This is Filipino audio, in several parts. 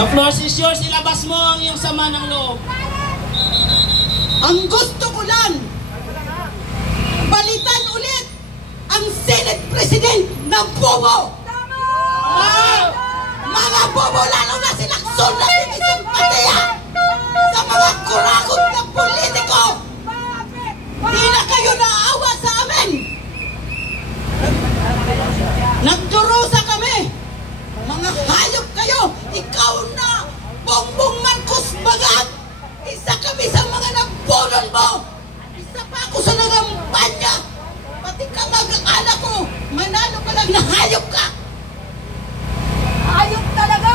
The floor is yours. Ilabas mo ang iyong sama ng loob. Ang gusto ko lang, balitan ulit ang Senate President ng bobo. Mga bobo, lalo na si Lacson na isang pateya sa mga kurakot na politiko. Di na kayo naawa sa amin. Nagdurusa kami. Mga hayop kayo. Ikaw na, Bongbong Marcos Bagat. Isa kami sa mga nabunol mo. Isa pa ako sa nangampanya. Pati ka mag-anak ko. Manalo ka lang na hayop ka. Hayop talaga.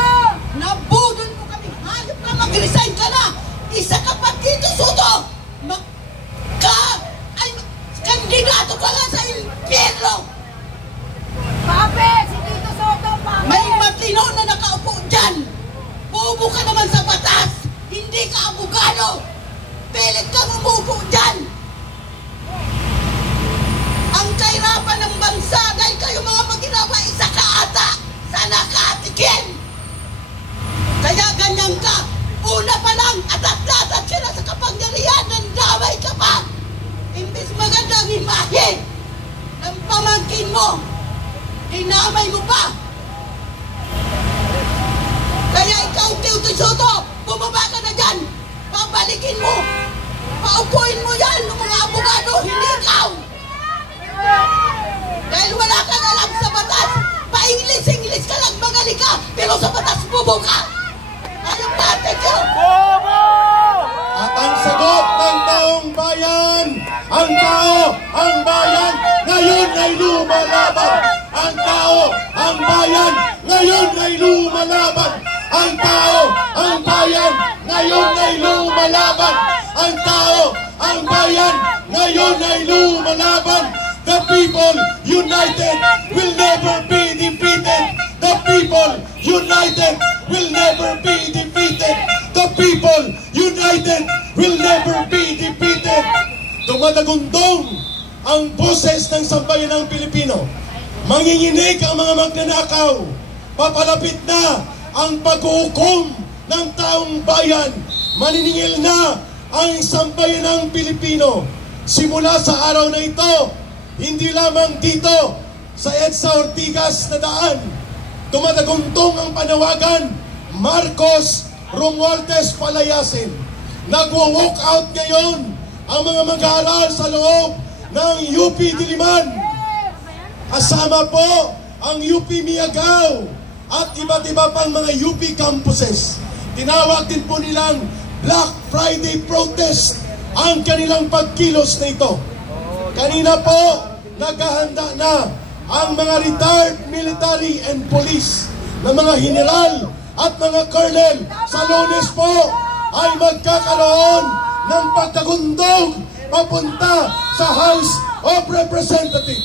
Nabunol mo kami. Hayop ka. Mag-resign ka na. Isa ka pa dito, Soto. Kandidato ka lang sa impyerno. Pape, si Tito Soto, pape. May matino na nakaupo dyan. Bubo ka naman sa batas. Hindi ka abogado. Pilit kang umupo dyan. Ang kahirapan ng bansa dahil kayo mga maginawa isa ka ata sa nakatikim. Kaya ganyan ka. Una pa lang atat-atat sila sa kapangyarihan ng damay ka pa. Imbis magandang imahe ng pamangkin mo, dinamay mo pa. Kaya ikaw, Tito Soto, bumaba ka na dyan. Pabalikin mo. Paupuin mo yan ng mga abogado, hindi ikaw. Dahil wala ka na lang sa batas. Pa-English ka lang, magali ka. Pero sa batas, bubo ka. Anong bate ka? Bobo! At ang sagot ng taong bayan, ang tao, ang bayan, ngayon ay lumalaban. Ang tao, ang bayan, ngayon ay lumalaban. Ang tao, ang bayan, ngayon ay lumalaban. Ang tao, ang bayan, ngayon ay lumalaban. The people united will never be defeated. The people united will never be defeated. The people united will never be defeated. Tumatagundong ang boses ng sambayan ng Pilipino. Manginginig ang mga magnanakaw. Papalapit na ang paghuhukom ng taong bayan. Maniningil na ang sambayan ng Pilipino. Simula sa araw na ito, hindi lamang dito sa EDSA Ortigas na daan, tumatagundong ang panawagan, Marcos Romualdez palayasin. Nagwo-walk out ngayon ang mga mag-aaral sa loob ng UP Diliman. Kasama po ang UP Miagao at iba't iba pang mga UP campuses. Tinawag din po nilang Black Friday protest ang kanilang pagkilos na ito. Kanina po, naghahanda na ang mga retired military and police na mga general at mga colonel sa Lunes po ay magkakaroon ng pagkagundog papunta sa House of Representatives.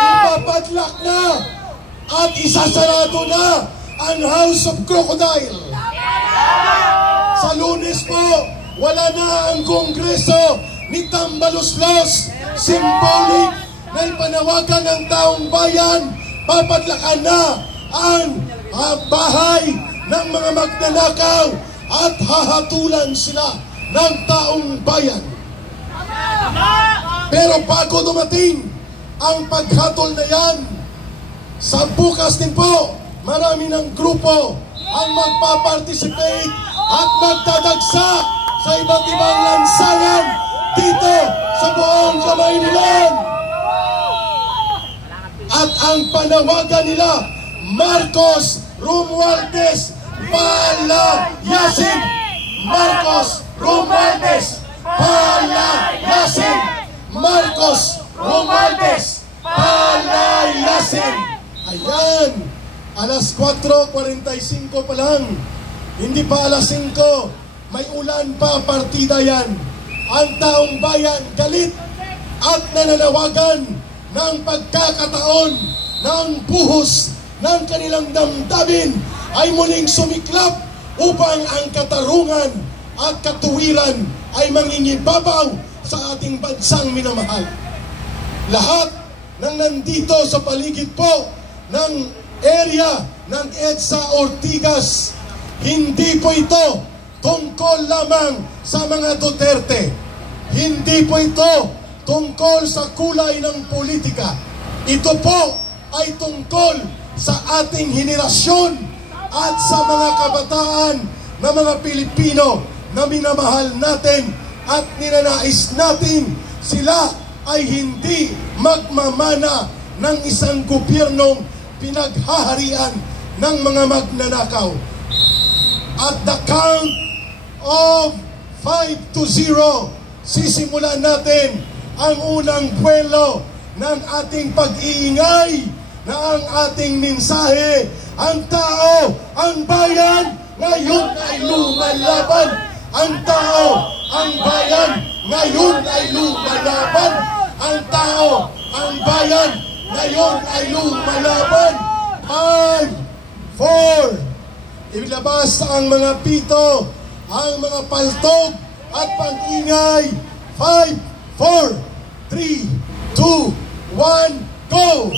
Ipapadlock na at isasarado na ang House of Crocodile. Sa Lunes po, wala na ang Kongreso ni Tambaloslos. Symbolic na ipanawagan ng taong bayan, papadlakan na ang bahay ng mga magnanakaw at hahatulan sila ng taong bayan. Pero bago dumating ang paghatol na yan, sa bukas din po, marami ng grupo ang magpaparticipate at magdadagsa sa iba't ibang lansangan dito sa buong Kamaynilan. At ang panawagan nila, Marcos Romualdez palayasin! Marcos Romualdez palayasin! Marcos Romualdez palayasin! Ayan, alas 4:45 pa lang, hindi pa alas 5, may ulan pa, partida yan. Ang taong bayan galit at nananawagan ng pagkakataon ng buhos ng kanilang damdamin ay muling sumiklap upang ang katarungan at katuwiran ay mangingibabaw sa ating bansang minamahal. Lahat ng nandito sa paligid po ng area ng EDSA Ortigas. Hindi po ito tungkol lamang sa mga Duterte. Hindi po ito tungkol sa kulay ng politika. Ito po ay tungkol sa ating henerasyon at sa mga kabataan na mga Pilipino na minamahal natin at ninanais natin sila ay hindi magmamana ng isang gobyernong pinaghaharian ng mga magnanakaw. At the count of 5 to 0, sisimulan natin ang unang buwelo ng ating pag-iingay na ang ating mensahe. Ang tao, ang bayan, ngayon ay lumalaban. Ang tao, ang bayan, ngayon ay lumalaban. Ang tao, ang bayan, ngayon ay lumalaban. 5, 4, ilabas ang mga pito, ang mga paltog at pag-ingay. 5, 4, 3, 2, 1, go!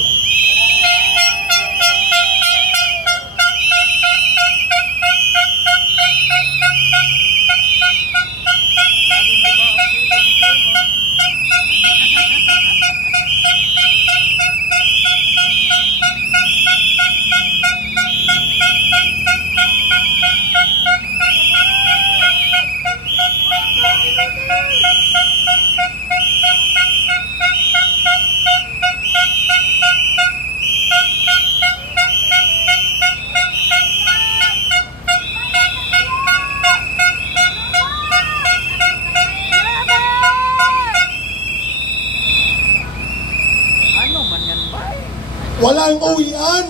Walang uwian?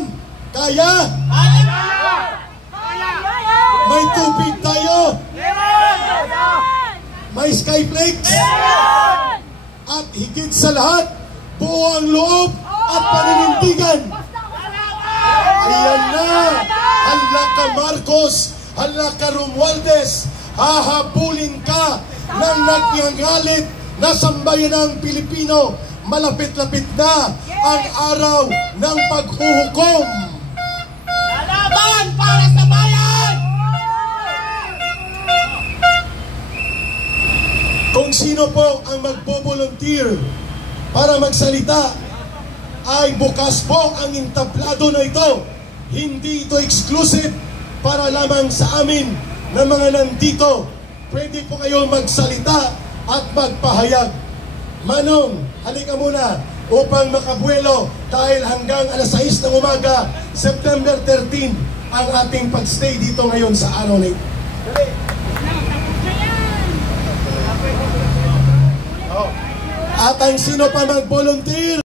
Kaya? May tubig tayo? May skyflakes? At higit sa lahat, buo ang loob at paninindigan. Ayan na! Hala ka Marcos! Hala ka Romualdez! Hahabulin ka ng nagyangalit na sambayanang Pilipino. Malapit-lapit na ang araw ng paghuhukom. Lalaban para sa bayan! Kung sino po ang magbo-volunteer para magsalita, ay bukas po ang entablado na ito. Hindi ito exclusive para lamang sa amin na mga nandito. Pwede po kayo magsalita at magpahayag. Manong, halika muna upang makabuelo dahil hanggang alas 6 ng umaga, September 13, ang ating pagstay dito ngayon sa araw na ito. At ang sino pa mag-volunteer?